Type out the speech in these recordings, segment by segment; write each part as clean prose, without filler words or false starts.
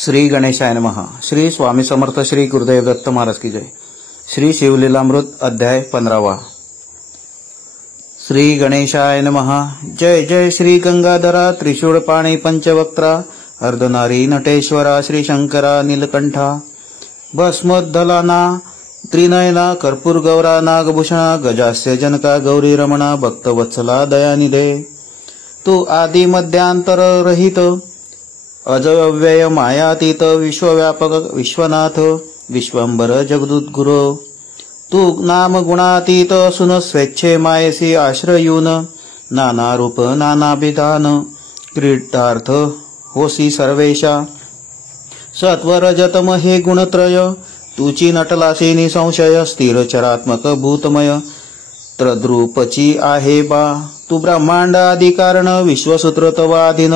श्री गणेशाय नमः. श्री स्वामी समर्थ श्री गुरुदेव दत्त महाराज की जय. श्री शिवलीलामृत अध्याय 15. श्री गणेशाय नमः. जय जय श्री गंगाधरा त्रिशूळपाणी पंचवक्त्रा अर्धनारी नटेश्वरा श्री शंकरा नीलकंठा भस्मोद्धलाना त्रिनयना कर्पूर गौरा नागभूषणा गजास्य जनका गौरी रमणा भक्तवत्सला दयानिधे. तू आदि मध्यांतर रहित अजव्यय मायातीत विश्वव्यापक विश्वनाथ विश्वंभर जगदूत गुरो. तू नाम गुणातीत असून स्वेच्छे मायसी आश्रयून नाना रूप नाना विधान क्रीडार्थ होसी सर्वेशा. सत्वरजतम हे गुणत्रय तुची नटलासी निसंशय स्थिर चरात्मक भूतमय त्रद्रूपची आहे बा. तू ब्रह्मांड आदि कारण विश्वसूत्र तवाधीन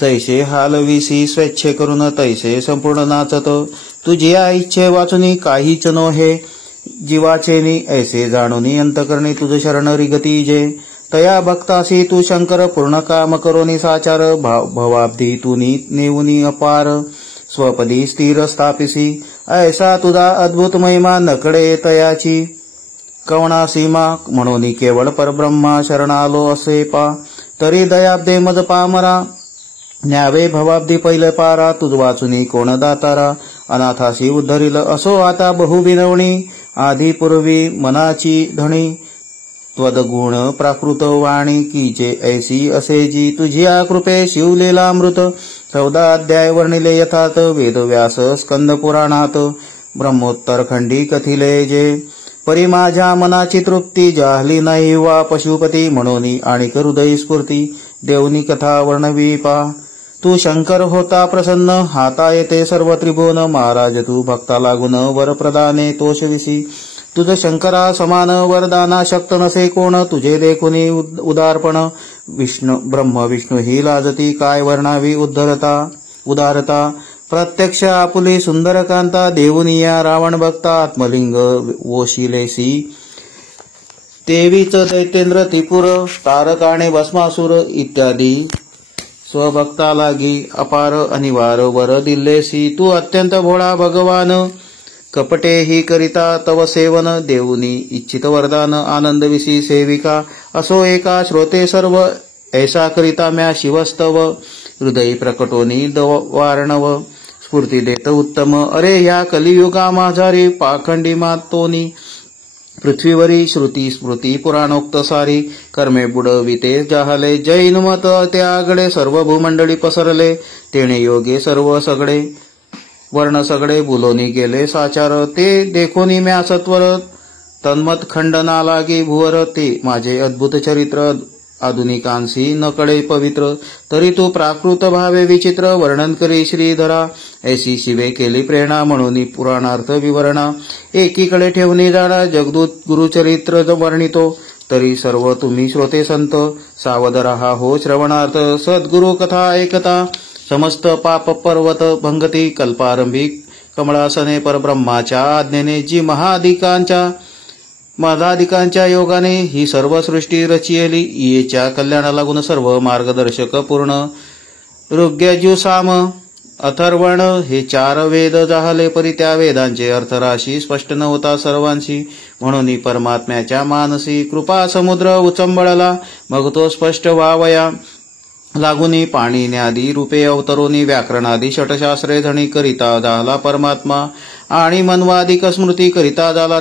तैसे हालविसी स्वेच्छे करून तैसे संपूर्ण नाचत. तुझिया इच्छे वाचुनी काहीच नो हे जीवाचेनी ऐसे जाणुनी अंतकरणी तुझ शरण रिगती जे. तया भक्तासी तू शंकर पूर्ण काम करोनी साचार भवाब्धी तुनी नेऊनी अपार स्वपदी स्थिर स्थापिसी. ऐसा तुझा अद्भुत महिमा नकडे तयाची कवणा सीमा म्हणून केवळ परब्रह्मा शरणालो असे पा. तरी दयाब्दे मद पामरा न्यावे भवाब्दी पहिले पारा. तुझ वाचुनी कोण दातारा अनाथासी उद्धरिल असो आता बहुविनवणी. आधी पूर्वी मनाची धणी त्वदगुण प्राकृत वाणी कीचे ऐसी असेजी. तुझिया कृपे शिवलीलामृत 14 अध्याय वर्णिले यथात वेदव्यास स्कंद पुराणात ब्रह्मोत्तर खंडी कथिले जे. परी माझ्या मनाची तृप्ती जाहली नाही वा पशुपती म्हणून आणि हृदय स्फूर्ती देवनी कथा वर्णवी पा. तू शंकर होता प्रसन्न हाता येते सर्व त्रिभुवन महाराज तू भक्ता लागून वर प्रदाने तोषविसी. तुझ शंकरा समान वरदाना शक्त नसे कोण तुझे देखुनी उदारपण. विष्णू ब्रह्म विष्णू ही लाजती काय वर्णावी उदारता. प्रत्यक्ष आपुली सुंदर कांता देवुनिया रावण भक्ता आत्मलिंग वोशिलेसी. तेवीच दैतेंद्र त्रिपुर तारकाणे भस्मासुर इत्यादी स्वभक्ता लागी अपार अनिवार वर दिल्लेसी. तू अत्यंत भोळा भगवान कपटे ही करिता तव सेवन देऊनी इच्छित वरदान आनंद विसी सेविका. असो एका श्रोते सर्व ऐसा करिता म्या शिवस्तव हृदय प्रकटोनी वारणव स्फूर्ती देत उत्तम. अरे ह्या कलियुगा माझारी पाखंडी मातोनी पृथ्वीवरी श्रुती स्मृती पुराणोक्त सारी कर्मे बुडविते जाहले. जैन मत त्यागडे सर्व भूमंडळी पसरले तेणे योगे सर्व सगळे वर्ण सगळे बुलोनी गेले साचार. ते देखोनी म्या सत्वर तन्मत खंडना लागे भुवर. ते माझे अद्भुत चरित्र आधुनिकांसी नकडे पवित्र. तरी तू प्राकृत भावे विचित्र वर्णन करी श्रीधरा. ऐसी शिवे केली प्रेरणा म्हणून पुराणार्थ विवरणा. एकीकडे ठेवणी जाणा जगदूत गुरुचरित्र वर्णितो. तरी सर्व तुम्ही श्रोते संत सावध रहा हो श्रवणार्थ. सद्गुरु कथा ऐकता समस्त पाप पर्वत भंगती. कल्पारंभी कमळासने परब्रह्माच्या आज्ञेने जी मधाधिकांच्या योगाने ही सर्व सृष्टी रचियली. येच्या कल्याणा लागून सर्व मार्गदर्शक पूर्ण ऋग्यजु साम अथर्वण हे 4 वेद जाहले. परी त्या वेदांचे अर्थराशी स्पष्ट नव्हता सर्वांशी. म्हणून परमात्म्याच्या मानसी कृपा समुद्र उचंबळला. मग तो स्पष्ट व्हावया लागुनी पाणिन्यादी रूपे अवतरोनी व्याकरणादी षटशास्त्रे धणी करिता झाला परमात्मा. आणि मनवादिक स्मृती करिता झाला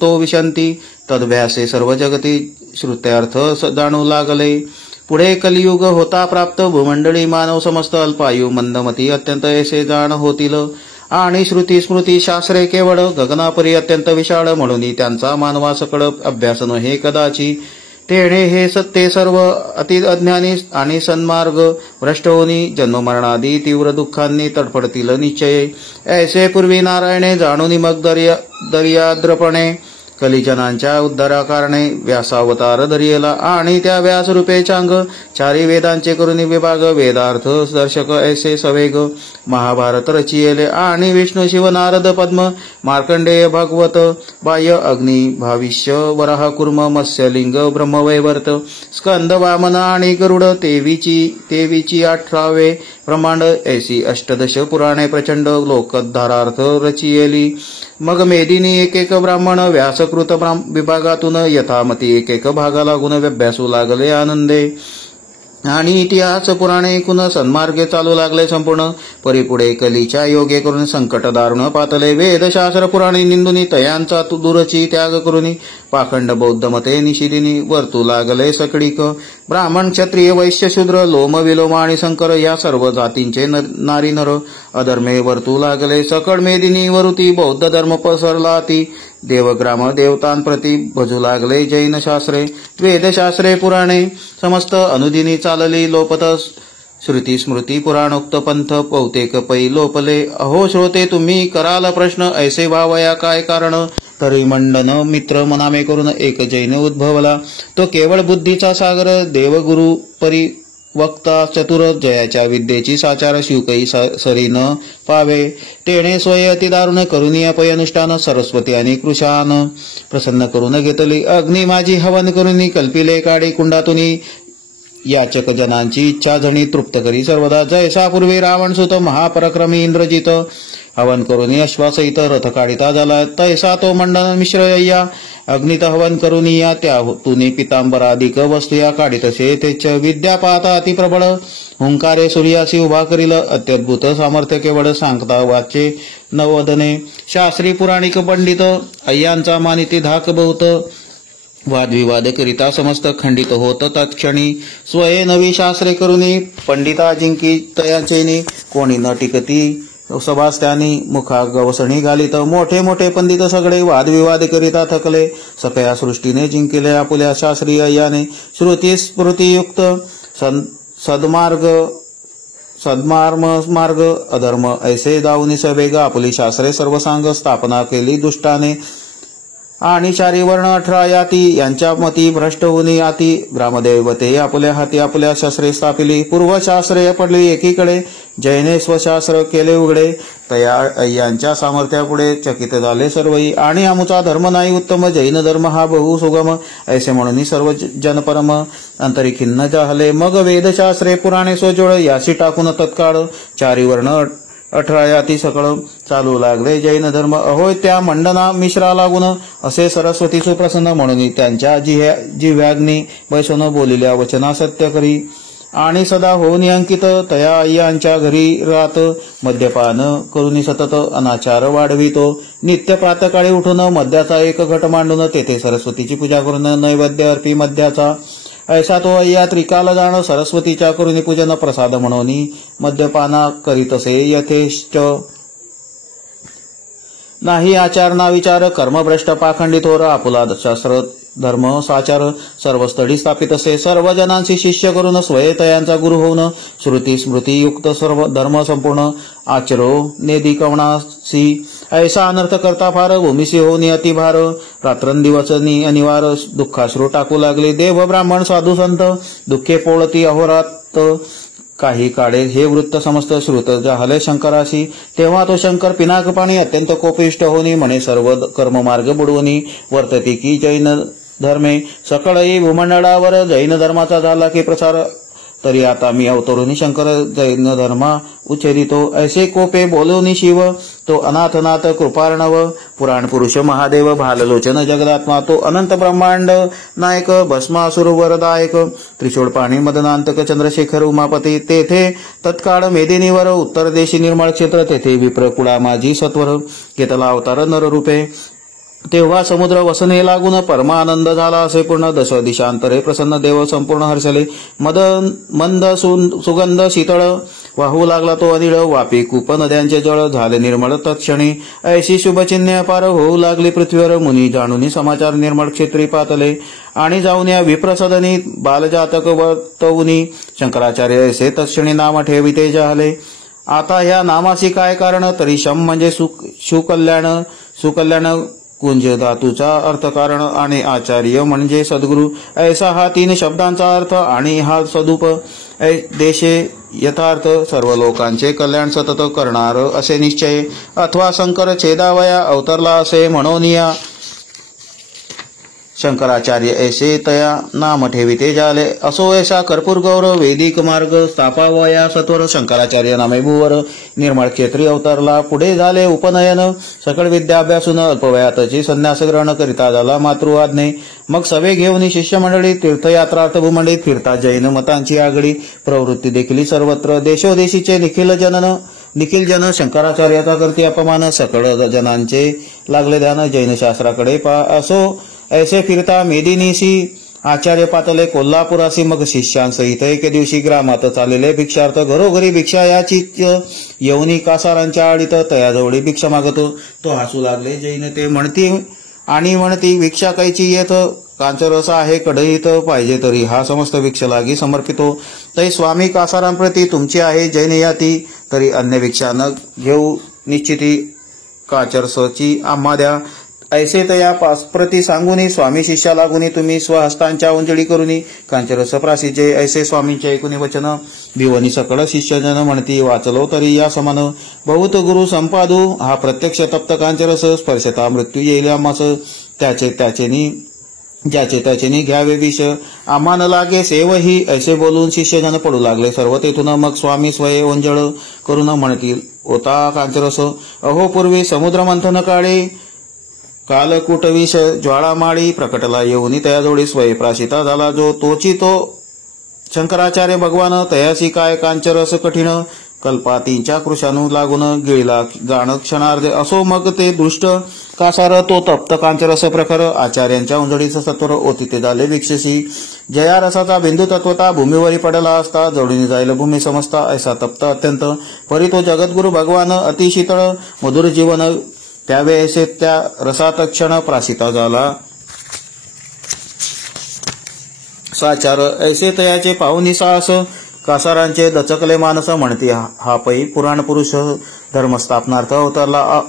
तो विशंती. तद्भ्यासे सर्व जगती श्रुत्यार्थ जाणू लागले. पुढे कलियुग होता प्राप्त भूमंडळी मानव समस्त अल्पायू मंदमती अत्यंत ऐसे जाण होतील. आणि श्रुती स्मृती शास्त्रे केवळ गगनापरी अत्यंत विशाळ म्हणून त्यांचा मानवा सकळ अभ्यास नव्हे कदाची. तेणे हे सत्ते सर्व अति अज्ञानी आणि सन्मार्ग भ्रष्ट होनी जन्ममरणादी तीव्र दुःखांनी तडफडतील निश्चय. ऐसे पूर्वी नारायणे जाणून मग दर्याद्रपणे कलिजनांच्या उद्धाराकारणे व्यासावतार धरियला आणि त्या व्यास रूपे चांग चारी वेदांचे करुणी विभाग वेदार्थ दर्शक ऐसे सवेग महाभारत रचियेले आणि विष्णू शिव नारद पद्म मार्कंडेय भागवत बाह्य अग्नी भविष्य वराह कुर्म मत्स्यलिंग ब्रह्मवैवर्त स्कंद वामन आणि गरुड तेवीची 18 ब्रह्मांड ऐसी अष्टदश पुराणे प्रचंड लोकोद्धारार्थ रचियेली. मग मेदिनी एक ब्राह्मण व्यासकृत विभागातून यथामती एक भागा लागून अभ्यासू लागले आनंदे. आणि इतिहास पुराणे ऐकून सन्मार्गे चालू लागले संपूर्ण. परिपुढे कलीच्या योगे करून संकट दारुण पातले. वेदशास्त्र पुराणे निंदुनी तयांचा दूरची त्याग करुनी पाखंड बौद्ध मते निशिदिनी वर्तू लागले सकळीक. ब्राह्मण क्षत्रिय वैश्य शूद्र लोम विलोम आणि शंकर या सर्व जातींचे नारी नर अधर्मे वर्तू लागले. सकळ मेदिनी वरुती बौद्ध धर्म पसरला ती. देवग्राम देवतांप्रती भजू लागले जैन शास्त्रे. वेदशास्त्रे पुराणे समस्त अनुदिनी चालली लोपत. श्रुती स्मृती पुराणोक्त पंथ बहुतेक पै लोपले. अहो श्रोते तुम्ही कराल प्रश्न ऐसे व्हावया काय कारण. तरी मंडन मित्र मनामे करून एक जैन उद्भवला. तो केवळ बुद्धीचा सागर देवगुरु परी वक्ता चतुर जयाच्या विद्येची साचार शिवकई सरी न पावे. तेणे स्वय अति दारुण करुनी अपय अनुष्ठान सरस्वती आणि कृशान प्रसन्न करून घेतली. अग्नी माझी हवन करुनी कल्पिले काडी कुंडातुनी. याचक जनांची इच्छा जणी तृप्त करी सर्वदा. जैसा पूर्वी रावण सुत महापराक्रमी इंद्रजित हवन करुनी अश्वासहित रथ काढिता झाला. तैसा तो मंडन मिश्र अय्या अग्नित हवन करुनी या त्या तुनी पितांबराधिक वस्तू या काढितसे तेच. विद्या पाहता अतिप्रबळ हुंकारे सूर्यासी उभा करील. अत्यद्भुत सामर्थ्य केवळ सांगता वाचे नवदने. शास्त्री पुराणिक पंडित अय्यांचा मानिती धाक बहुत. वादविवाद करिता समस्त खंडित होत तत्क्षणी. स्वये नवी शास्त्रे करुनी पंडिता जिंकी तयाचेनी. कोणी न टिकती सभास त्यांनी मुखा गवसणी घालीत. मोठे मोठे पंडित सगळे वादविवाद करिता थकले. सकया सृष्टीने जिंकले आपुल्या शास्त्री अय्याने. श्रुती स्मृतीयुक्त सद्मार्ग अधर्म ऐसे दावनी सवेग आपुली शास्त्रे सर्वसांग स्थापना केली दुष्टाने. आणि चारी वर्ण 18 याती यांच्या मती भ्रष्ट होनी आती. ग्रामदेवते आपुल्या हाती आपुल्या शास्त्रे स्थापिली. पूर्वशास्त्रे पडली एकीकडे जैने स्वशास्त्र केले उघडे. तया अय्यांच्या सामर्थ्यापुढे चकित झाले सर्वही. आणि आमुचा धर्म नाही उत्तम जैन धर्म हा बहु सुगम ऐसे म्हणून सर्व जन परम अंतरी खिन्न झाले. मग वेदशास्त्रे पुराणे सोजोळ यासी टाकून तत्काळ चारी वर्ण 18 याती सकळ चालू लागले जैन धर्म. अहोय त्या मंडना मिश्रा लागून असे सरस्वती सुप्रसन्न म्हणून त्यांच्या जिव्याग्नी बैसून बोलिल्या वचना सत्य करी. आणि सदा होऊन अंकित तया अय्यांच्या घरी रात. मद्यपान करून सतत अनाचार वाढवितो. नित्य प्रातकाळी उठून मद्याचा एक घट मांडून तेथे सरस्वतीची पूजा करून नैवेद्य अर्पी मद्याचा. ऐसा तो अय्या त्रिकाल जाण सरस्वतीच्या करुणी पूजन प्रसाद म्हणून मद्यपाना करीतसे यथेष्ट. नाही आचार ना विचार कर्मभ्रष्ट पाखंडी थोर आपुला शास्त्र धर्म साचार सर्वस्थळी स्थापित असे. सर्व जनांशी शिष्य करून स्वयतयांचा गुरु होऊन श्रुती स्मृती युक्त सर्व धर्म संपूर्ण आचरो नेदिकवणासी. ऐसा अनर्थ करता फार भूमिशी होऊन अतिभार. रात्रंदिवसनी अनिवार दुःखाश्रू टाकू लागले. देव ब्राह्मण साधू संत दुःखे पोळती अहोरात. काही काळे हे वृत्त समस्त श्रुत झाले शंकराशी. तेव्हा तो शंकर पिनाकपाणी अत्यंत कोपिष्ट होनी म्हणे सर्व कर्ममार्ग बुडवणी वर्तती की जैन धर्मे. सकळही भूमंडळावर जैन धर्माचा झाला की प्रसार. तरी आता मी अवतरुनी शंकर जैन धर्मा उच्चरितो. ऐसे कोपे बोलवनी शिव तो अनाथनाथ कृपार्णव. पुराण पुरुष महादेव भाललोचन जगदात्मा तो अनंत ब्रह्मांड नायक. भस्मासुर वरदायक त्रिशूळ पाणी मदनांतक चंद्रशेखर उमापती. तेथे तत्काळ मेदिनीवर उत्तर देशी निर्मळ क्षेत्र. तेथे विप्र कुळा माझी सत्वर घेतला अवतार नररूपे. तेव्हा समुद्र वसने लागून परमानंद झाला असे पूर्ण. दश दिशांतरे प्रसन्न देव संपूर्ण हर्षले. मंद सुगंध शीतळ वाहू लागला तो अनिळ. वापी कूप नद्यांचे जळ झाले निर्मळ तत्क्षणी. ऐशी शुभचिन्हे अपार होऊ लागली पृथ्वीवर. मुनी जाणून समाचार निर्मळ क्षेत्री पातले. आणि जाऊन या विप्रसदनी बालजातक वर्तवुनी शंकराचार्य ऐसे तत्क्षणी नाम ठेविते झाले. आता ह्या नामासी काय कारण. तरी शम म्हणजे सुकल्याण कुंज धातूचा अर्थकारण आणि आचार्य म्हणजे सद्गुरू ऐसा हा 3 शब्दांचा अर्थ आणि हा सदुप देशे यथार्थ सर्व लोकांचे कल्याण सतत करणार असे निश्चय अथवा शंकर छेदावया अवतरला असे म्हणून या शंकराचार्य ऐसे तया नाम ठेविते जाले असो ऐसा कर्पूर गौरव वैदिक मार्ग स्थापावया सत्वर शंकराचार्य नामे भूवर निर्मळ क्षेत्री अवतरला पुढे झाले उपनयन सकळ विद्या अभ्यासून अल्पवयातची संन्यास ग्रहण करिता झाला मातृआज्ञे मग सभे घेऊन शिष्यमंडळी तीर्थयात्रार्थ भूमंडळीत फिरता जैन मतांची आगडी प्रवृत्ती देखील सर्वत्र देशोदेशीचे निखिल जन शंकराचार्याचा करती अपमान सकळ जनांचे लागले ध्यान जैन शास्त्राकडे असो ऐसे फिरता मेदिनीसी आचार्य पातले कोल्हापुरासी मग शिष्यांसहित एके दिवशी ग्रामात चाललेले भिक्षार्थ घरोघरी भिक्षा याची येऊनी कासारांच्या आडीत तयाजवळी भिक्षा मागतो तो हसू लागले जैन ते म्हणती भिक्षा कायची येत कांचरस आहे कढईत पाहिजे तरी हा समस्त भिक्षा लागी समर्पितो तै स्वामी कासारांप्रती तुमची आहे जैन याती तरी अन्य भिक्षा न घेऊ निश्चिती काचरसची आम्हा द्या ऐसे तया प्रति सांगुनी स्वामी शिष्या लागुनी तुम्ही स्वहस्तांच्या उंजळी करुनी कांचरस प्रासीचे ऐसे स्वामींचे ऐकुनी वचन भिवनी सकळ शिष्यजन म्हणती वाचलो तरी या समान बहुत गुरु संपादू हा प्रत्यक्ष तप्त कांचरस स्पर्शता मृत्यू येईल आम्हास ज्याचे त्याचेनी घ्यावे विष आम्हा न लागे सेवही ऐसे बोलून शिष्यजन पडू लागले सर्व तेथून मग स्वामी स्वये ओंजळ करून म्हणतील ओता कांचरस अहो पूर्वी समुद्र मंथन काळे कालकूटविष ज्वाळामाळी प्रकटला येऊनी तयाजोडी स्वय प्राशिता झाला जो तोची तो शंकराचार्य भगवान तयासी काय कांचरस कठीण कल्पातींच्या कृशानु लागून गिळला गाण क्षणार्ध असो मग ते दुष्ट कासार तो तप्त कांचरस प्रखर आचार्यांच्या उंजळीचं सत्वर ओतिते झाले दीक्षसी जया रसाचा बिंदू तत्वता भूमीवरी पडला असता जोडून जाईल भूमी समजता ऐसा तप्त अत्यंत परी तो जगद्गुरु भगवान अतिशीतळ मधुर जीवन त्यावेळेस त्या रसात क्षण प्राशिता झाला साचार ऐसे तयाचे पाहुनी साहस कासारांचे दचकले मानस म्हणती हा पै पुराण पुरुष धर्मस्थापनार्थ अवतरला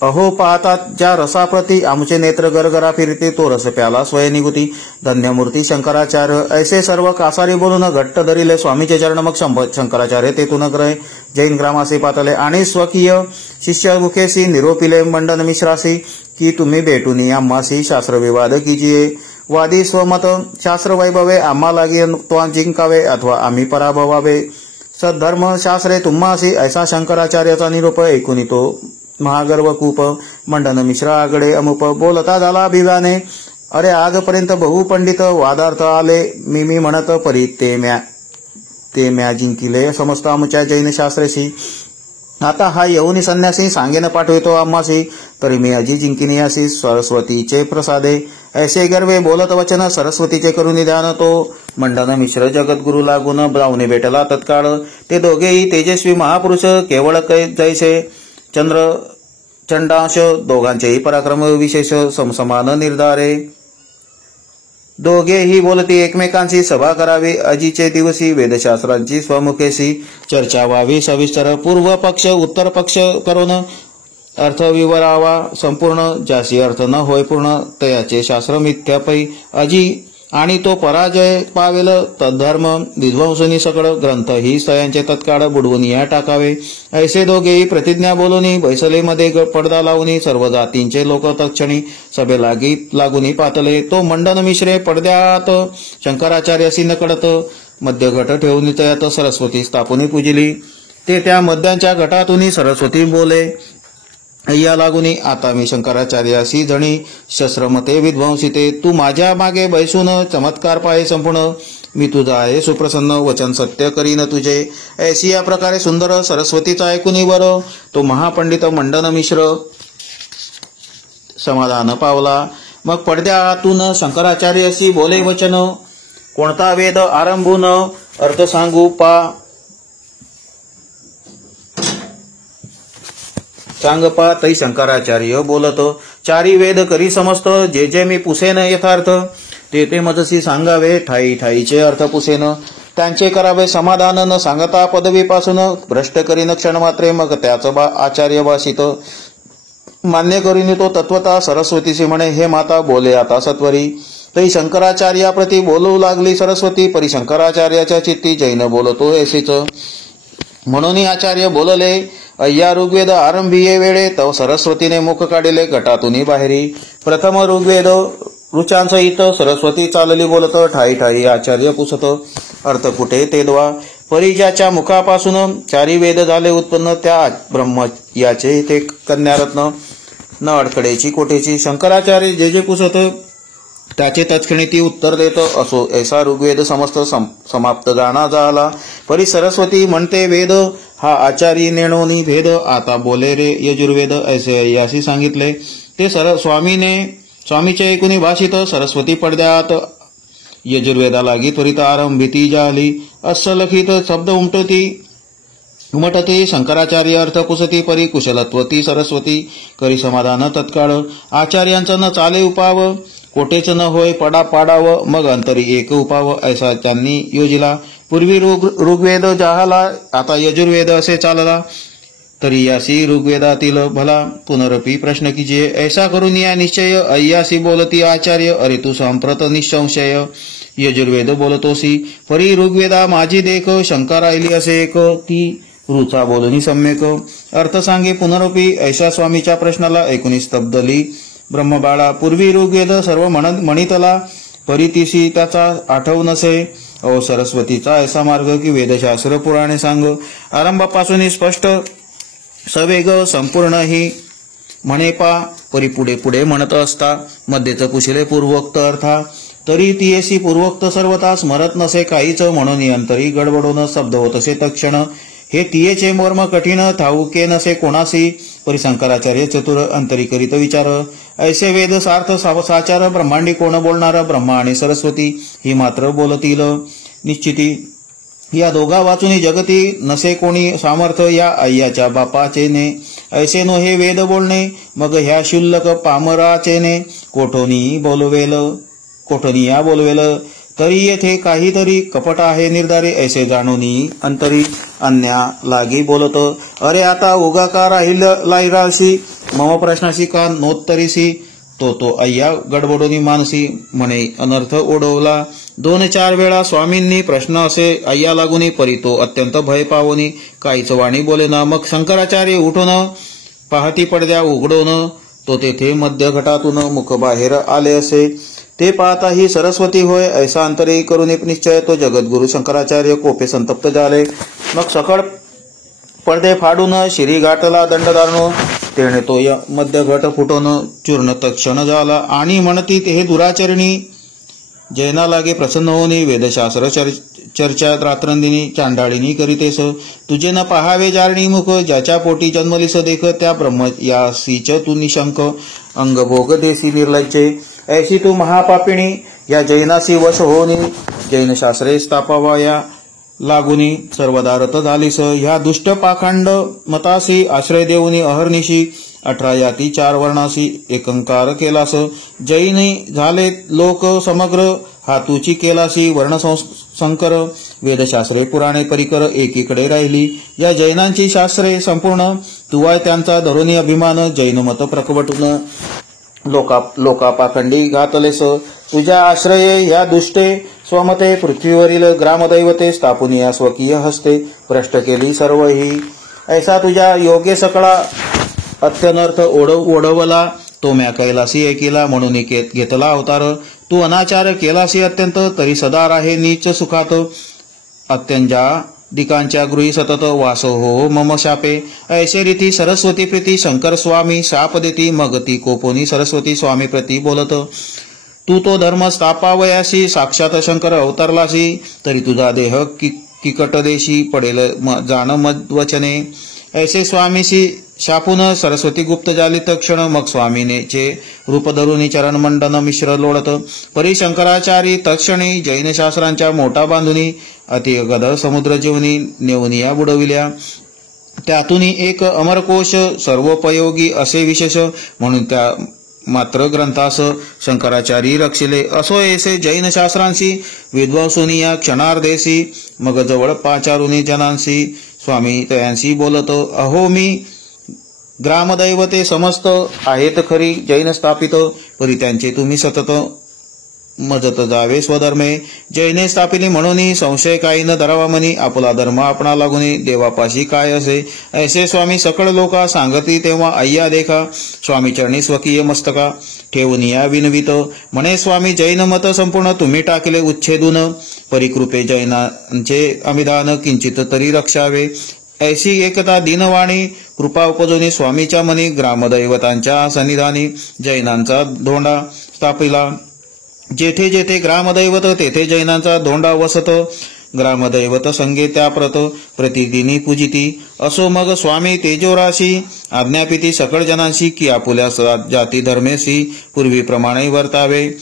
अहो पाहतात ज्या रसाप्रती आमचे नेत्र गरगरा फिरते तो रस प्याला स्वयनिभूती धन्यमूर्ती शंकराचार्य ऐसे सर्व कासारी बोलून घट्ट धरिले स्वामीचे चरण मग शंकराचार्य तेथून ग्रह जैन ग्रामासी पातले आणि स्वकीय शिष्य मुखेसी निरोपिले मंडन मिश्रासी की तुम्ही भेटून आम्हासी शास्त्र विवाद कीजिये वादी स्वमत शास्त्र वैभवे आम्हा लागी तो जिंकावे अथवा आम्ही पराभवावे सद्धर्म शास्त्रे तुम्हासी ऐसा शंकराचार्याचा निरोप ऐकून तो महागर्व कूप मंडन मिश्रा आगडे अमुप बोलता झाला भिवाने अरे आजपर्यंत बहुपंडित वादार्थ आले मी म्हणत परी ते म्या जिंकिले समस्त आमच्या जैन शास्त्रेशी आता हा येऊनी संन्यासी सांगेन पाठवितो आम्हासी तरी मी अजी जिंकिनी असी सरस्वतीचे प्रसादे ऐसे गर्वे बोलत वचन सरस्वतीचे करून ध्यान तो मंडन मिश्र जगद्गुरु लागून ब्राह्मणे भेटला तत्काळ ते दोघेही तेजस्वी महापुरुष केवळ जैसे चंडांश दोघांचेही पराक्रम विशेष समसमान निर्धारे दोघेही बोलती एकमेकांशी सभा करावी अजीचे दिवसी वेदशास्त्रांची स्वमुखेशी चर्चा व्हावी सविस्तर पूर्व पक्ष उत्तर पक्ष करून अर्थ विवरावा संपूर्ण ज्यासी अर्थ न होय पूर्ण तयाचे शास्त्र मिथ्यापै अजी आणि तो पराजय पावेल तद्धर्म विध्वंसनी सकळ ग्रंथ ही सयांचे तत्काळ बुडवून या टाकावे ऐसे दोघेही प्रतिज्ञा बोलूनी बैसलेमध्ये पडदा लावून सर्व जातींचे लोक तक्षणी सभे लागून पातले तो मंडन मिश्रे पडद्यात शंकराचार्यासी नकडत मध्य घट ठेवून तयात सरस्वती स्थापनी पूजिली ते त्या मध्यांच्या घटातून सरस्वती बोले अय्या लागुनी आता मी शंकराचार्यासी जणी शस्त्रमते विध्वंसिते तू माझ्या मागे बैसून चमत्कार पाहे संपूर्ण मी तुझा आहे सुप्रसन्न वचन सत्य करीन तुझे ऐसी या प्रकारे सुंदर सरस्वतीचा ऐकुनी वर तो महापंडित मंडन मिश्र समाधान पावला मग पडद्यातून शंकराचार्यासी बोले वचन कोणता वेद आरंभून अर्थ सांगू सांगपा तै शंकराचार्य बोलत चारी वेद करी समस्त जे जे मी पुसेन यथार्थ ते ते मजसी सांगावे ठाई ठाईचे अर्थ पुसेन त्यांचे करावे समाधान न सांगता पदवीपासून भ्रष्ट करीन क्षण मात्रे मग त्याच आचार्य भाषित मान्य करून तो तत्वता सरस्वतीशी म्हणे, हे माता बोले आता सत्वरी. तरी शंकराचार्याप्रती बोलू लागली सरस्वती. परी शंकराचार्याच्या चित्ती जैन बोलतो ऐसीच. म्हणून आचार्य बोलले, अय्या ऋग्वेद आरंभिये वेळे तव सरस्वतीने मुख काढले गटातून बाहेरी. प्रथम ऋग्वेद ऋचांसहित सरस्वती चालली बोलत. ठाई ठाई आचार्य पुसत. अर्थ कुठे ते द्वा. परी ज्याच्या मुखापासून चारी वेद झाले उत्पन्न, त्या ब्रह्म याचे ते कन्यारत्न न अडकडेची कोठेची. शंकराचार्य जे जे पुसत त्याचे तत्क्षणी ती उत्तर देत असो. ऐसा ऋग्वेद समस्त समाप्त जाणा झाला. परी सरस्वती म्हणते, वेद हा आचारी नेणोनी भेद. आता बोले रे यजुर्वेद ऐसे यासी सांगितले. ते स्वामीचे ऐकुनी भाषित. सरस्वती पडद्यात यजुर्वेदा लागी त्वरित आरंभिती झाली. अस्सलखित शब्द उमटती. शंकराचार्य अर्थ पुसती. परी कुशलत्वती सरस्वती करी समाधान तत्काळ. आचार्यांचं न चाले उपाव, कोठेच न होय पाडाव. मग अंतरी एक उपाव ऐसा त्यांनी योजिला. पूर्वी ऋग्वेद जाहला, आता यजुर्वेद असे चालला. तरी यासी ऋग्वेदातील भला पुनरपी प्रश्न कीजिए. ऐसा करून या निश्चय अय्यासी बोलती आचार्य. अरे तू संप्रत निसंशय यजुर्वेद बोलतोसी. परी ऋग्वेदा माझी देख, शंका राहिली असे एक. ती ऋचा बोलणी सम्यक. अर्थ सांगे पुनरपी ऐशा स्वामीच्या प्रश्नाला. ऐकुनी स्तब्धली ब्रह्मबाळा. पूर्वी ऋग्वेद सर्व म्हणितला, परितिशी त्याचा आठव नसे. ओ सरस्वतीचा ऐसा मार्ग की वेदशास्त्र पुराणे सांग. आरंभापासून स्पष्ट सवेग संपूर्ण ही म्हणे पा. परी पुढे पुढे म्हणत असता मध्येच कुशले पूर्वोक्त अर्था. तरी तियेसी पूर्वोक्त सर्वता स्मरत नसे काहीच. म्हणून अंतरी गडबडून शब्द होत असे तक्षण. हे तियेचे मर्म कठीण ठाऊके नसे कोणासी. परी शंकराचार्य चतुर अंतरी करीत विचार. ऐसे वेद सार्थ साचार. ब्रह्मांडी कोण बोलणार. ब्रह्मा आणि सरस्वती ही मात्र बोलतील निश्चिती. या दोघा वाचून जगती नसे कोणी सामर्थ्य. या अय्याच्या बापाचे ने ऐसे नो हे वेद बोलणे. मग ह्या शुल्लक पामराचे ने कोठोनी या बोलवेल. तरी येथे काहीतरी कपट आहे निर्धारे. ऐसे जाणूनी अंतरी अन्या लागी बोलत. अरे आता उगा का राहिलाशी. मम प्रश्नाशी का नोत्तरीसी. तो अय्या गडबडोनी मानसी म्हणे अनर्थ ओढवला. 2-4 वेळा स्वामींनी प्रश्न असे अय्या लागुनी. परी तो अत्यंत भय पावोनी काहीच वाणी बोलेना. मग शंकराचार्य उठून पाहती पडद्या उघडून. तो तेथे मध्य घटातून मुख बाहेर आले असे. ते पाहता ही सरस्वती होय ऐसा अंतरी करून एक निश्चय. तो जगद्गुरु शंकराचार्य कोपे संतप्त झाले. मग सकळ पडदे फाडून शिरी घाटला दंड धारण. तेणे तो मध्य घट फुटून चूर्ण तक्षण झाला. आणि म्हणती हे दुराचरणी. जैना लागे प्रसन्न होनी. वेदशास्त्र चर्चा रात्रंदिनी चांडाळिनी करीतेस. तुझे न पहावे जारणी मुख. ज्याच्या पोटी जन्मलीस देख. त्या ब्रह्म यासीच तू निशंक. अंगभोग देसी निर्लज्जे. ऐशी तू महापापिणी. या जैनासी वश होनी. जैन शास्त्रे स्थापावया लागुनी सर्वदा रत झालीस. ह्या दुष्ट पाखंड मतासी आश्रय देऊनी अहर्निशी. 18 याती 4 वर्णासी एकंकार केलास. जैनी झाले लोक समग्र. हा तुची केलासी वर्ण संकर. वेदशास्त्रे पुराणे परिकर एकीकडे राहिली. या जैनांची शास्त्रे संपूर्ण. तुवाय त्यांचा धरोनी अभिमान. जैन मत प्रकटून लोकापाखंडी घातलेस. तुझ्या आश्रये ह्या दुष्टे स्वमते. पृथ्वीवरील ग्रामदैवते स्थापून या स्वकीय हस्ते. भ्रष्ट केली सर्व ही. ऐसा तुझ्या योगे सकळा अत्यनर्थ ओढवला. तो म्या कैलासी ऐकिला म्हणून घेतला अवतार. तू अनाचार केलासी अत्यंत. तरी सदा राहे नीच सुखात. अत्यंजा दिकांच्या गृही सतत वास हो मम शापे. ऐसे रीती सरस्वती प्रीती शंकर स्वामी शाप देती. मग ती कोपोनी सरस्वती स्वामी प्रती बोलत. तू तो धर्म स्थापावयाशी साक्षात शंकर अवतरलासी. तरी तुझा देह किकट देशी पडेल जाण मद्वचने. ऐसे स्वामीशी शापून सरस्वती गुप्त झाली तक्षण. मग स्वामीनेचे रूप धरुनी चरण मंडन मिश्र लोळत. परी शंकराचारी तक्षणी जैन शास्त्रांच्या मोठा बांधुनी. अति गद समुद्र जीवनी नेवनिया बुडविल्या. त्यातून एक अमरकोश सर्वोपयोगी असे विशेष. म्हणून त्या मात्र ग्रंथास शंकराचारी रक्षिले. असो ऐसे जैन शास्त्रांशी विद्वांसुनी या क्षणार्धेसी. मग जवळ पाचारुनी जनांशी स्वामी तयांशी बोलतो. अहो मी ग्रामदैवते समस्त आहेत खरी जैन स्थापित, परी त्यांचे तुम्ही सतत मजत जावे स्वधर्मे. जैने स्थापिली म्हणून संशय काही न धरावा म्हणी, आपला धर्म आपणा लागुनी देवापाशी काय असे. ऐसे स्वामी सकळ लोका सांगती तेव्हा अय्या देखा, स्वामी चरणी स्वकीय मस्तका ठेवून या विनवित. म्हणे स्वामी जैन मत संपूर्ण तुम्ही टाकले उच्छेदून, परिकृपे जैनांचे अभिधान किंचित तरी रक्षावे. ऐशी एकता दिनवाणी कृपा उपजोनी स्वामीच्या मनी, ग्रामदैवतांच्या सन्निधानी जैनांचा धोंडा स्थापिला. जेथे जेथे ग्रामदैवत तेथे जैनांचा धोंडा वसत, ग्रामदैवत संगे त्या प्रतिदिनी पूजिती. असो मग स्वामी तेजोराशी आज्ञापिती सकळ जनांशी, की आपुल्या जाती धर्मेशी पूर्वीप्रमाणे वर्तावे.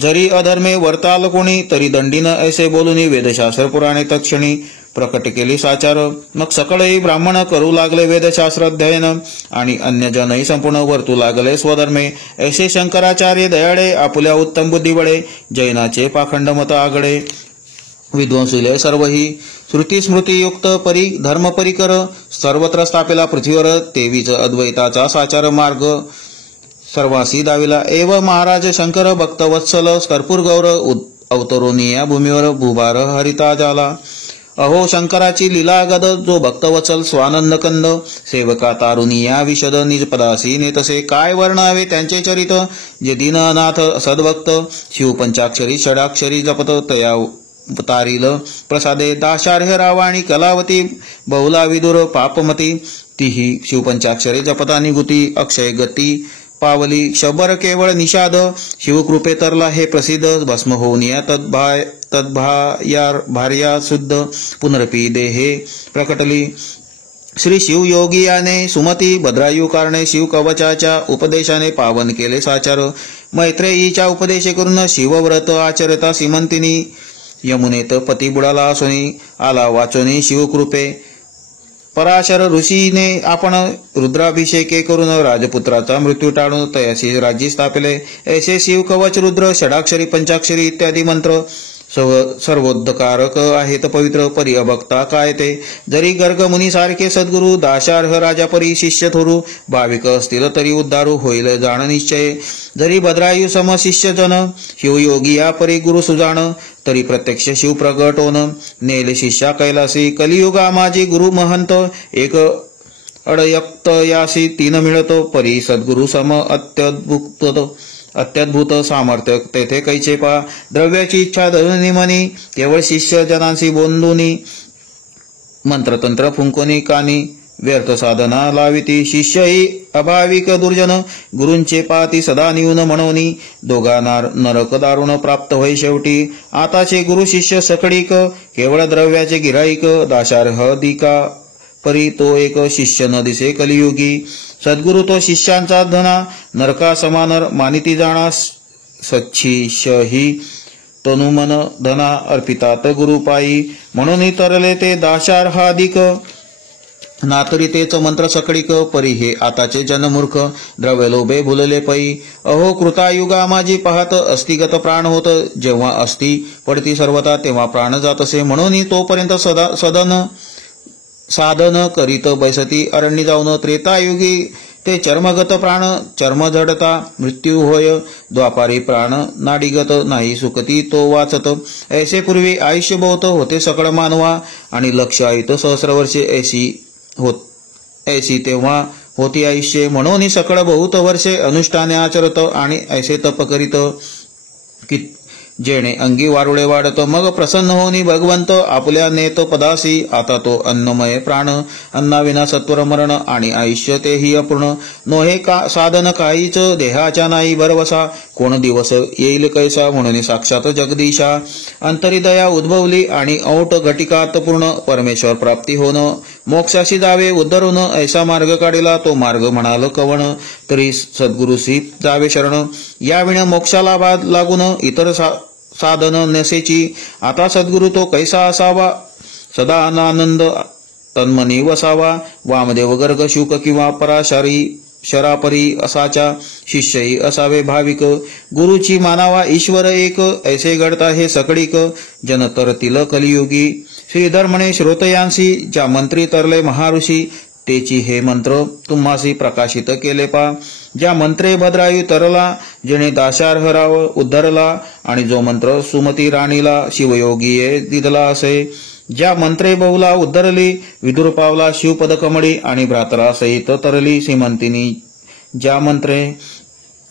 जरी अधर्मे वर्ताल कोणी तरी दंडीन ऐसे बोलूनी, वेदशास्त्र पुराणे तत्क्षणी प्रकट केली साचार. मग सकळही ब्राह्मण करू लागले वेदशास्त्र अध्ययन, आणि अन्य जनही संपूर्ण वर्तू लागले स्वधर्मे. ऐसे शंकराचार्य दयाळे आपुल्या उत्तम बुद्धी बळे, जैनाचे पाखंड मत आगडे. विध्वंसिले सर्वही श्रुती स्मृतियुक्त परी धर्म परिकर, सर्वत्र स्थापिला पृथ्वीवर तेवीच अद्वैताचा साचार मार्ग. सर्वासी दाविला एव महाराज शंकर भक्तवत्सल, कर्पूर गौर अवतरोनी या भूमीवर भूभार हरिता झाला. अहो शंकराची लीला गद, जो भक्तवत्सल स्वानंद कंद, सेवका तारुनिया विशद निजपदासी नेतसे. काय वर्णावे त्यांचे चरित, जे दीननाथ सद्भक्त, शिवपंचाक्षरी षडाक्षरी जपत तया तारील प्रसादे. दाशार्ह रावाणी कलावती बहुला विदुर पापमती, तीही शिवपंचाक्षरे जपता निगुती अक्षय गती पावली. शबर केवळ निषाद शिवकृपे तरला हे प्रसिद्ध, भस्म होऊन या भार्या शुद्ध पुनरपी देहे प्रकटली. श्री शिवयोगियाने सुमती भद्रायू कारणे, शिव कवचाच्या उपदेशाने पावन केले साचार. मैत्रेयीच्या उपदेशे करून शिवव्रत आचरता सीमंतिनी, यमुनेत पती बुडाला असोनी आला वाचोनी शिवकृपे. पराशर ऋषीने आपण रुद्राभिषेके करून राजपुत्राचा मृत्यू टाळून तयाशी राज्य स्थापिले. ऐसे शिव कवच रुद्र षडाक्षरी पंचाक्षरी इत्यादी मंत्र सर्वोद्धकारक आहेत पवित्र. परी अभक्ता काय ते, जरी गर्ग मुनी सारखे सद्गुरु, दाशार्ह राजा परी शिष्य थोरू. भाविक असतील तरी उद्धारू होईल जाण निश्चय. जरी भद्रायू सम शिष्य जन, शिवयोगी या परी गुरु सुजाण. तरी प्रत्यक्ष शिव प्रगट होन, नेले शिष्या कैलासी. कलियुगा माझी गुरु महंत, एक अडयक्त यासी तीन मिळतो. परी सद्गुरु सम अत्यद्भुत सामर्थ्य तेथे कैचे पा. द्रव्याची इच्छा धरुनी मनी, केवळ शिष्य जनांशी बोंदुनी. मंत्रतंत्र फुंकोनी कानी, व्यर्थ साधना लाविती. शिष्यही अभाविक दुर्जन, गुरूंचे पाती सदा निऊन म्हणोनी. दोघा नरक दारुण प्राप्त होई शेवटी. आताचे गुरु शिष्य सकळीक, केवळ द्रव्याचे गिराईक. दाशार्ह दिका परी तो एक शिष्य न दिसे कलियुगी. सद्गुरु तो शिष्यांचा धना, नरका समान मानिती जाणा. सच्छिष्यही तनुमन धना अर्पितात गुरुपायी. म्हणून तरले ते दाशार्हाधिक, नातरी तेच मंत्र सकळीक. परी हे आताचे जनमूर्ख, द्रव्य लोभे भुलले पै. अहो कृतायुगा माझी पाहत, अस्तिगत प्राण होत. जेव्हा अस्ति पडती सर्वता तेव्हा प्राण जात असे. म्हणून तोपर्यंत साधन करीत बैसती अरण्य जाऊन. त्रेतायुगी ते चर्मगत प्राण, चर्म जडता मृत्यू होय. द्वापारी प्राण नाडीगत, नाही सुखती तो वाचत. ऐसे पूर्वी आयुष्य बहुत होते सकळ मानवा, आणि लक्ष आयुत सहस्र वर्षे ऐसी तेव्हा होती आयुष्य. म्हणून सकळ बहुत वर्षे अनुष्ठाने आचरत, आणि ऐसे तप करीत की जेणे अंगी वारुळे वाढत. मग प्रसन्न होनी भगवंत आपुल्या नेत पदासी. आता तो अन्नमय प्राण, अन्नाविना सत्वर मरण, आणि आयुष्य तेही अपूर्ण. नोहे साधन काहीच देहाच्या नाही भरवसा. कोण दिवस येईल कैसा, म्हणून साक्षात जगदीशा. अंतरी दया उद्भवली, आणि औट घटिकात पूर्ण. परमेश्वर प्राप्ती होण, मोक्षाशी जावे उद्धरून. ऐसा मार्ग काढिला तो मार्ग म्हणाल कवण. तरी सद्गुरुसी जावे शरण, याविण मोक्षाला बाद लागून. इतर साधन नसेची. आता सद्गुरु तो कैसा असावा, सदा आनंद तन्मनी वसावा. वामदेव गर्ग शुक किंवा शरापरी असाच्या. शिष्यही असावे भाविक, गुरुची मानावा ईश्वर एक. ऐसे घडता हे सकळीक, जन तरतील कलियुगी. श्रीधर म्हणे श्रोतयांसी, ज्या मंत्री तरले महाऋषी. तेची हे मंत्र तुम्हासी प्रकाशित केले पा. ज्या मंत्रे भद्रायू तरला जेणे दाशार्ह राव उद्धरला, आणि जो मंत्र सुमती राणीला शिवयोगीये दिदला असे. ज्या मंत्रे बहुला उद्धरली विदुर पावला शिवपद कमळी, आणि भ्रातरा सहित तरली श्रीमंतिनी. ज्या मंत्रे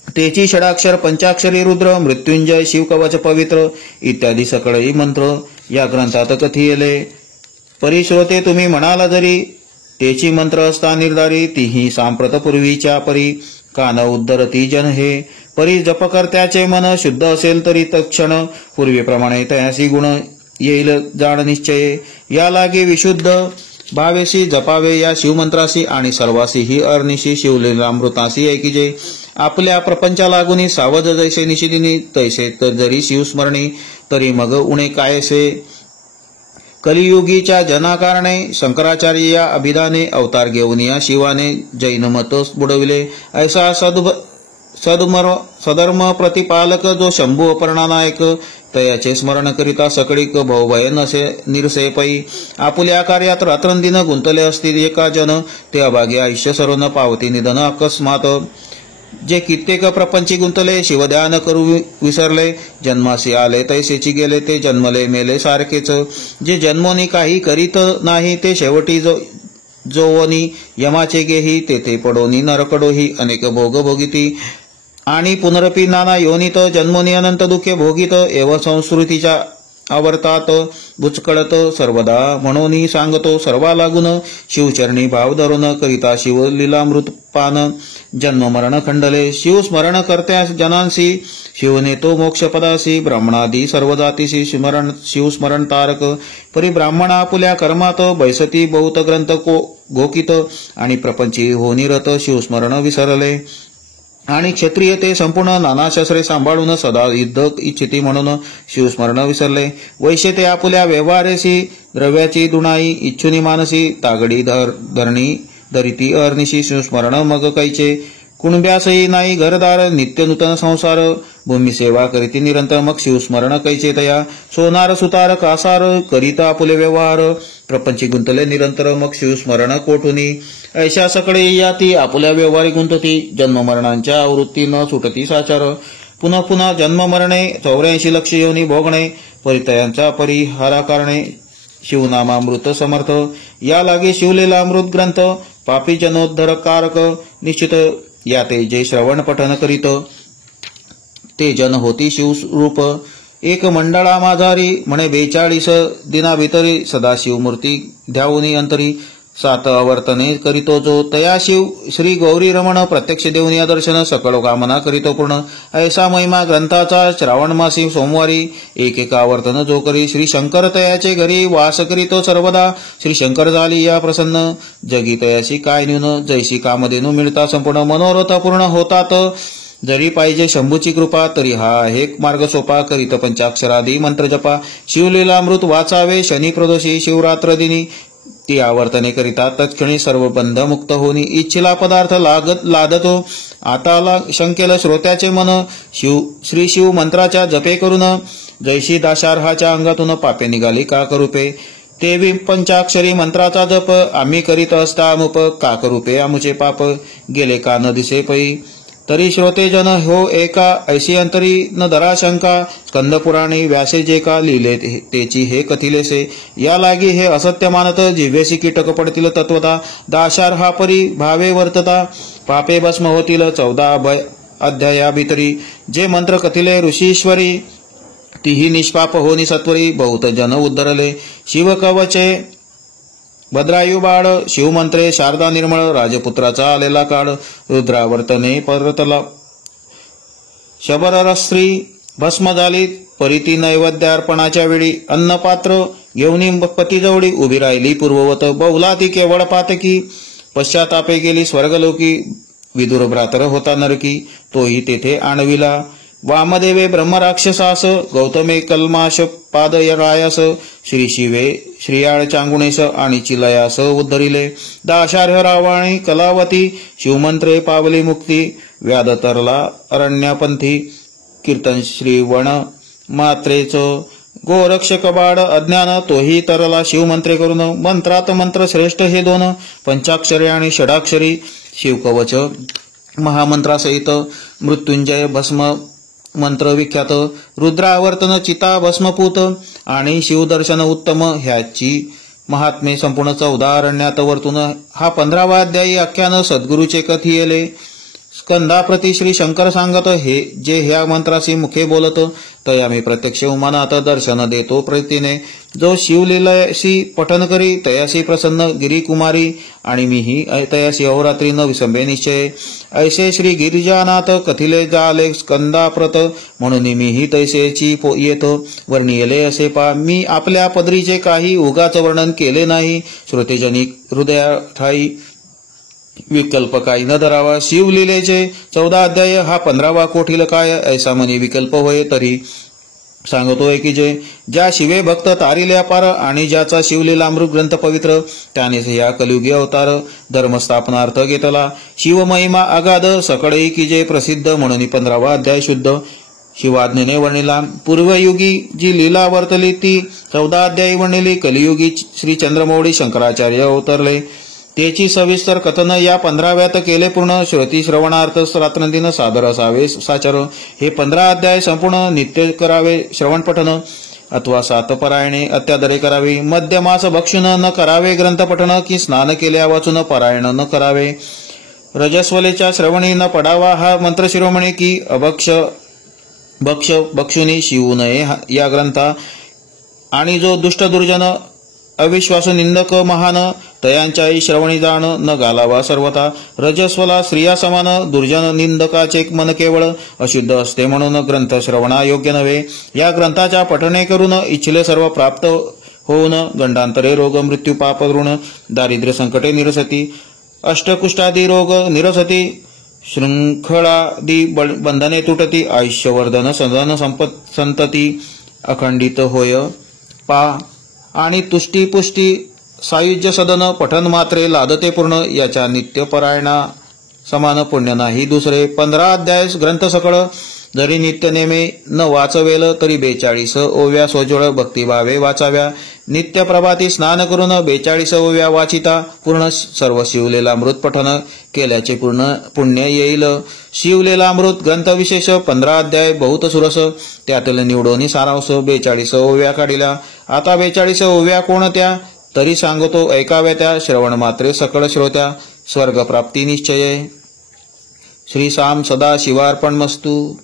तेची षडाक्षर पंचाक्षरी रुद्र मृत्युंजय शिवकवच पवित्र इत्यादी सकळही मंत्र या ग्रंथात कथियले. परिश्रोते तुम्ही म्हणाला जरी तेची मंत्र असता निर्धारी, तीही सांप्रत पूर्वीच्या परी कान उद्धरती जन हे. परी जपकर्त्याचे मन शुद्ध असेल तरी तत्क्षण पूर्वीप्रमाणे तयासी गुण येईल जाण निश्चय. या लागे विशुद्ध भावेशी जपावे या शिवमंत्रासी, आणि सर्वासीही अर्निशी शिवलीलामृतासी ऐकिजे. आपल्या प्रपंचा लागुनी सावध जैसे निशिलिनी, तैसे तर जरी शिवस्मरणी तरी मग उणे कायसे. कलियुगीच्या जनाकारणे शंकराचार्य या अभिधाने, अवतार घेऊन या शिवाने जैन मत बुडविले. ऐसा सधर्म प्रतिपालक जो शंभू अपर्णानायक, तयाचे स्मरण करिता सकळीक भवभय नसे निरसे पै. आपुल्या कार्यात रात्रंदिन गुंतले असतील एका जन, ते अभागे आयुष्य सर्व न पावती निधन अकस्मात. जे कित्येक प्रपंची गुंतले शिवध्यान करू विसरले, जन्मासी आले तैसेची गेले ते जन्मले मेले सारखेच. जे जन्मोनी काही करीत नाही ते शेवटी जोवनी यमाचे गेही, तेथे पडोनी नरकडोही अनेक भोग भोगिती. आणि पुनरपी नाना योनित जन्मोनी अनंत दुःखे भोगित. एव संस्कृतीच्या आवर्तात बुचकळत सर्वदा म्हणून सांगतो सर्वा लागून. शिवचरणी भाव धरून करिता शिवलीलामृत पान, जन्म मरण खंडले शिवस्मरण करत्या जनांसी. शिवनेतो मोक्षपदासी ब्राह्मणादी सर्व जातीसी, शिवस्मरण तारक. परी ब्राह्मण आपुल्या कर्मात बैसती बहुत ग्रंथ गोकित, आणि प्रपंची होनिरत शिवस्मरण विसरले. आणि क्षत्रिय ते संपूर्ण नाना शस्त्रे सांभाळून सदा युद्ध इच्छिती म्हणून शिवस्मरण विसरले. वैश्य ते आपुल्या व्यवहारेसी द्रव्याची दुणाई इच्छुनी मानसी, तागडी धरणी धरिती अहर्निशी शिवस्मरण मग कैचे. कुणब्यासही नाही घरदार नित्य नूतन संसार, भूमी सेवा करीती निरंतर मग शिवस्मरण कैचे तया. सोनार सुतार कासार करिता आपुले व्यवहार, प्रपंची गुंतले निरंतर मग शिवस्मरण कोठुनी. ऐशा सकळे याती आपुल्या व्यवहारी गुंतती, जन्म मरणांच्या आवृत्ती न सुटती साचार. पुन्हा पुन्हा जन्म मरणे 84 लक्ष योनी भोगणे, परितयांचा परिहारा करणे शिवनामामृत समर्थ. या लागे शिवलीलामृत ग्रंथ पापी जनोद्धरकारक निश्चित. या ते जे श्रवण पठन करीत ते जन होती शिवरूप. एक मंडळा माझारी म्हणे 42 दिनाभितरी, सदाशिव मूर्ती ध्यावुनी अंतरी. 7 आवर्तने करीतो जो तया शिव, श्री गौरी रमण प्रत्यक्ष देऊन या दर्शन सकळ कामना करीतो पूर्ण. ऐसा महिमा ग्रंथाचा श्रावण मासी सोमवारी, एक आवर्तन जो करी श्री शंकर तयाचे घरी वास करीतो सर्वदा. श्री शंकर झाली या प्रसन्न, जगी तयाशी काय न्यून. जैशी कामधेनू मिळता संपूर्ण मनोरथ पूर्ण होतात. जरी पाहिजे शंभूची कृपा तरी हा एक मार्ग सोपा. करीत पंचाक्षरादी मंत्र जपा, शिवलीलामृत वाचावे शनी प्रदोषी शिवरात्र दिनी. ती आवर्तने करिता तत्क्षणी सर्व बंध मुक्त होनी, इच्छिला पदार्थ लादतो. आता शंकेल श्रोत्याचे मन, श्री शिव मंत्राच्या जपे करून. जैशी दाशार्हाच्या अंगातून पापे निघाली का करूपे. तेवी पंचाक्षरी मंत्राचा जप, आम्ही करीत असता अमुप. का करूपे आमुचे पाप, गेले का न दिसे पै. तरी श्रोते जन हो एका, ऐशी अंतरी न धरा शंका. स्कंद पुराणी व्यासे जे का लिहिले तेची हे कथिलेसे. या लागी हे असत्य मानत, जिव्हेसी कीटक पडतील तत्वता. दाशार हा परी भावे वर्तता, पापे भस्म होतील 14 अध्यायाभितरी. जे मंत्र कथिले ऋषीश्वरी, तीही निष्पाप होनी सत्वरी. बहुत जन उद्धरले शिवकवचे भद्रायू बाळ. शिवमंत्रे शारदा निर्मळ, राजपुत्राचा आलेला काळ. रुद्रावर्तने परतला शबररश्री भस्म झाली. परिती नैवेद्यार्पणाच्या वेळी अन्नपात्र घेऊन पतीजवळी उभी राहिली पूर्ववत. बहुला ती केवळ पातकी, पश्चातापे गेली स्वर्गलोकी. विदुर भ्रातर होता नरकी, तोही तेथे आणविला. वामदेवे ब्रह्मराक्षसास, गौतमे कल्माश पादयरायास. श्री शिवे श्रीयाळ चांगुणेस, आणि चिलयास उद्धरिले. दाशार्ह रावाणी कलावती, शिवमंत्रे पावली मुक्ती. व्याध तरला अरण्यपंथी, कीर्तन श्रीवण मात्रेच गोरक्षक बाळ अज्ञान तोही तरला शिवमंत्रे करून मंत्रात मंत्र श्रेष्ठ हे दोन पंचाक्षरी आणि षडाक्षरी शिवकवच महामंत्रासहित मृत्युंजय भस्म मंत्र विख्यात रुद्रावर्तन चिता भस्मपूत आणि शिवदर्शन उत्तम ह्याची महात्मे संपूर्ण 14 अरण्यात वर्तून हा 15वा अध्यायी आख्यान सद्गुरूचे कथियेले स्कंदाप्रती श्री शंकर सांगत हे जे ह्या मंत्रासी मुखे बोलत तया मी प्रत्यक्ष उमानात दर्शन देतो प्रीतीने जो शिवलीलाशी पठन करी तयासी प्रसन्न गिरिकुमारी आणि मीही तयासी अहोरात्री न विसंबे निश्चय ऐसे श्री गिरिजानाथ कथिले जाले स्कंदाप्रत म्हणून मीही तैसेची येतो वर्णियले असे पा मी आपल्या पदरीचे काही उगाच वर्णन केले नाही श्रोतेजनिक हृदयाठाई विकल्प काही न धरावा शिवलीलेचे 14 अध्याय हा 15वा कोठील काय ऐसा मनी विकल्प होय तरी सांगतोय की जे ज्या शिवे भक्त तारिल्या पार आणि ज्याचा शिवलीलामृत ग्रंथ पवित्र त्यानेच या कलियुगी अवतार धर्मस्थापनार्थ घेतला शिवमहिमा अगाध सकळई की जे प्रसिद्ध म्हणून 15वा अध्याय शुद्ध शिवाज्ञेने वर्णिला पूर्वयुगी जी लीला वर्तली ती 14 अध्यायी वर्णिली कलियुगी श्री चंद्रमौळी शंकराचार्य अवतरले त्याची सविस्तर कथन या 15व्यात केले पूर्ण श्रुती श्रवणार्थ रात्रंदिन सादर असावे साचर हे 15 अध्याय संपूर्ण नित्य करावे श्रवण पठन अथवा सातपरायणे अत्यादरे करावे मध्यमास भक्षण न करावे ग्रंथ पठन की स्नान केल्या वाचून पारायण न करावे रजस्वलेच्या श्रवणी न पडावा हा मंत्र शिरोमणी की अभक्ष भक्षुनी शिवू नये या ग्रंथा आणि जो दुष्ट दुर्जन अविश्वासू निंदक महान तयांच्याही श्रवणी जाण न घालावा सर्वथा रजस्वला स्त्रिया समान दुर्जन निंदकाचे मन केवळ अशुद्ध असते म्हणून ग्रंथ श्रवणा योग्य नव्हे या ग्रंथाच्या पठणे करून इच्छिले सर्व प्राप्त होऊन गंडांतरे रोग मृत्यू पाप ऋण दारिद्र्य संकटे निरसती अष्टकुष्ठादी रोग निरसती शृंखळादी बंधने तुटती आयुष्यवर्धन सदन संतती अखंडित होय पा आणि तुष्टी पुष्टी सायुज्य सदन पठन मात्रे लादते पूर्ण याच्या नित्यपरायणा समान पुण्य नाही दुसरे 15 अध्याय ग्रंथ सकळ जरी नित्य नेमे न वाचवेल तरी 42 ओव्या सोजवळ भक्तिभावे वाचाव्या नित्य प्रभाती स्नान करून 42 ओव्या वाचिता पूर्ण सर्व शिवलेलामृत पठन केल्याचे पूर्ण पुण्य येईल शिवलेलामृत ग्रंथ विशेष 15 अध्याय बहुत सुरस त्यातील निवडोनी सारांश 42 ओव्या काढिल्या आता 42 ओव्या कोणत्या तरी सांगतो ऐकाव्या त्या श्रवण मात्रे सकळ श्रोत्या स्वर्गप्राप्ती निश्चय श्री साम सदा शिवार्पणमस्तु।